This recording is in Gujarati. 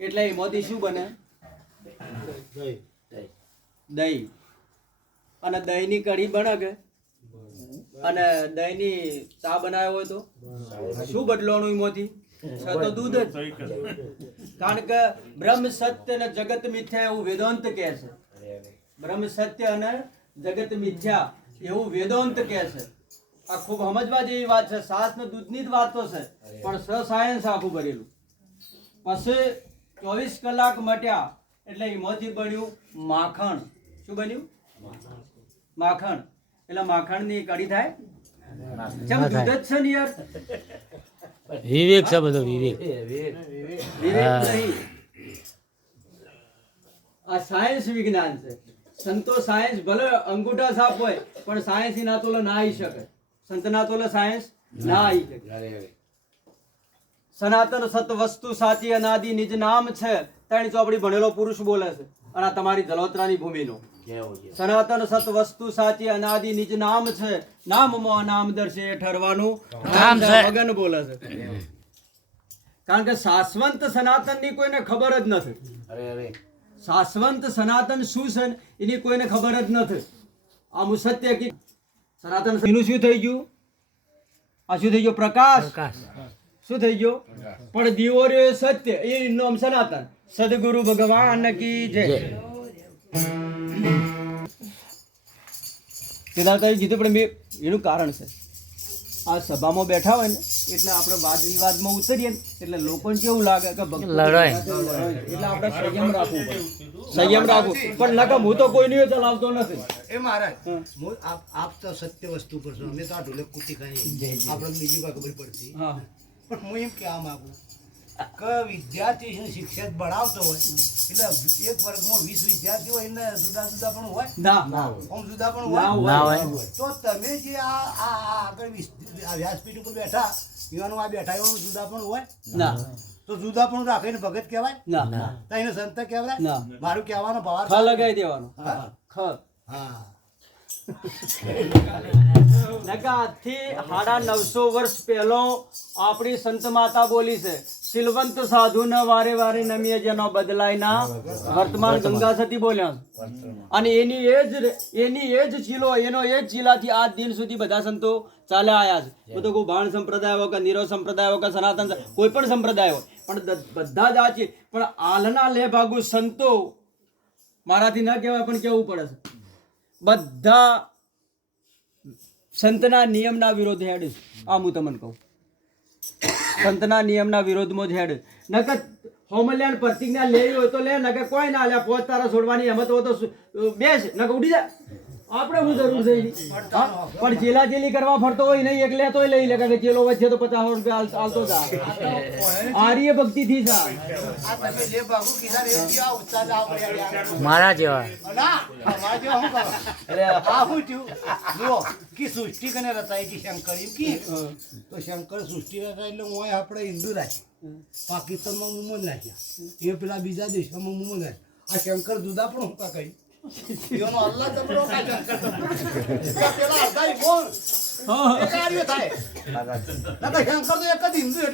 એટલે એમાંથી શું બને? દહીં. અને દહીંની કઢી બને કે અને દહીંની ચા બનાવ્યો હોય તો? શું બદલવાનું એમાંથી છે તો દૂધ જ. કારણ કે બ્રહ્મ સત્ય અને જગત મિથ્યા એવું વેદાંત કહે છે. બ્રહ્મ સત્ય અને જગત મિથ્યા એવું વેદાંત કહે છે. આ ખૂબ સમજવા જેવી વાત છે. સાસ ને દૂધની જ વાતો છે. પણ સ સાયન્સ આખું ભરેલું. પછી ચોવીસ કલાક મટ્યા એટલે એમાંથી બન્યું માખણ. શું બન્યું? માખણ. એટલે માખણની કડી થાય? ચમ દૂધ જ છે ને યાર? વિવેક છે બધો વિવેક. વિવેક નહીં. આ સાયન્સ વિજ્ઞાન છે. સંતો સાયન્સ ભલે અંગૂઠા સાફ હોય પણ સાયન્સ ના તોલે ના આવી શકે. સંત ના તોલે સાયન્સ ના આવી શકે. સનાતન સત વસ્તુ સાચી અનાદિ નિજ નામ છે. ત્રણ ચોપડી ભણેલો પુરુષ બોલે છે. અને આ તમારી જલોત્રાની ભૂમિનો. સનાતન સત વસ્તુ સાચી અનાદિ નિજ નામ છે. નામ મો નામ દર્શે ઠરવાનું. નામ છે. મગન બોલે છે. કારણ કે સાસવંત સનાતનની કોઈને ખબર જ નથી. સાસવંત સનાતન શું છે એની કોઈને ખબર જ નથી. આ મુસત્ય સત્ય કી સનાતન એનું શું થઈ ગયું? આ શું થઈ ગયું? પ્રકાશ. પ્રકાશ. શું થઈ ગયું? પણ દીવો રહ્યો સત્ય એ નામ સનાતન. સદગુરુ ભગવાન કી જય. કેદારતાએ કીધું પણ મેં એનું કારણ છે. આ સભામાં બેઠા હોય ને એટલે આપણે વાદ વિવાદમાં ઉતરીએ ને એટલે લોકોને કેવું લાગે કે ભક્તો લડાઈ. એટલે આપણે સંયમ રાખવું પડે. સંયમ રાખવું. પણ નકમ હું તો કોઈની ચલાવતો નથી. એ મહારાજ હું. આપ આપ તો સત્ય વસ્તુ પર છો. અમે તો આ ઢોલે કુટી ખાઈ આપણે બીજી વાત ખબર પડતી. હા. પણ હું એમ કહેવા માંગુ કે વિદ્યાર્થી શિક્ષક ભણાવતો હોય એટલે એક વર્ગમાં વીસ વિદ્યાર્થી હોય એને જુદા જુદા પણ હોય. ના. આમ જુદા પણ હોય. ના હોય. હોય. તો તમે જે આ આગળ વ્યાસપીઠ ઉપર બેઠા યુવાનો આ બેઠા એવાનું જુદા પણ હોય. ના. તો જુદા પણ રાખીને ભગત કહેવાય? ના. તો એને સંત કહેવાય? ના. મારું કહેવાનો ભાવ ખ લગાવી દેવાનો. હા? હા. આજથી સાડા નવસો વર્ષ પહેલો આપણી સંત માતા બોલી છે સિલવંત સાધુ ન વારે વારે નમીએ જેનો બદલાય ના. વર્તમાન ગંગા સતી બોલ્યા અને એની એ જ એની એ જ ચીલો એનો એ જ ચીલાથી આજ દિન સુધી બધા સંતો ચાલ્યા આયા છે. બધો કોઈ બાણ સંપ્રદાય હોય કે નીરવ સંપ્રદાય હોય કે સનાતન કોઈ પણ સંપ્રદાય. હોય પણ બધા જ આ છે પણ આલના લે ભાગુ સંતો મારાથી ન કહેવાય પણ કેવું પડે છે? બધા સંતના નિયમના વિરોધ હેડ. આમ હું તમને કહું. સંતના નિયમના વિરોધમાં જ હેડ. નકર હોમલ્યાન પ્રતિજ્ઞા લેવી હોય તો લે, નકર કોઈ ના લે. પોત તારા છોડવાની હિંમત હોય તો બેસ, નકર ઉડી જા. આપણે હું જરૂર છે પણ ચેલા ચેલી કરવા ફરતો હોય નહીં એક લેતોય લઈ લે કે ચેલો વચ્ચે તો પચાસ રૂપિયા આવતો હાલતો જા આર્ય ભક્તિ થી યાર. મારા જેવા. કે સૃષ્ટિ કને રચાય કે શંકર એમ કે. તો શંકર સૃષ્ટિ રચાય એટલે હું આપણે હિન્દુ રાખી પાકિસ્તાનમાં મુમન રાખ્યા. એ પેલા બીજા દેશમાં મુમન રાખ્યા. આ શંકર જુદા પણ હું કા કહી જબરો કા શંકર જબરો. પેલા બોલ. એક આર્ય થાય તો એક જ હિન્દુ એટલે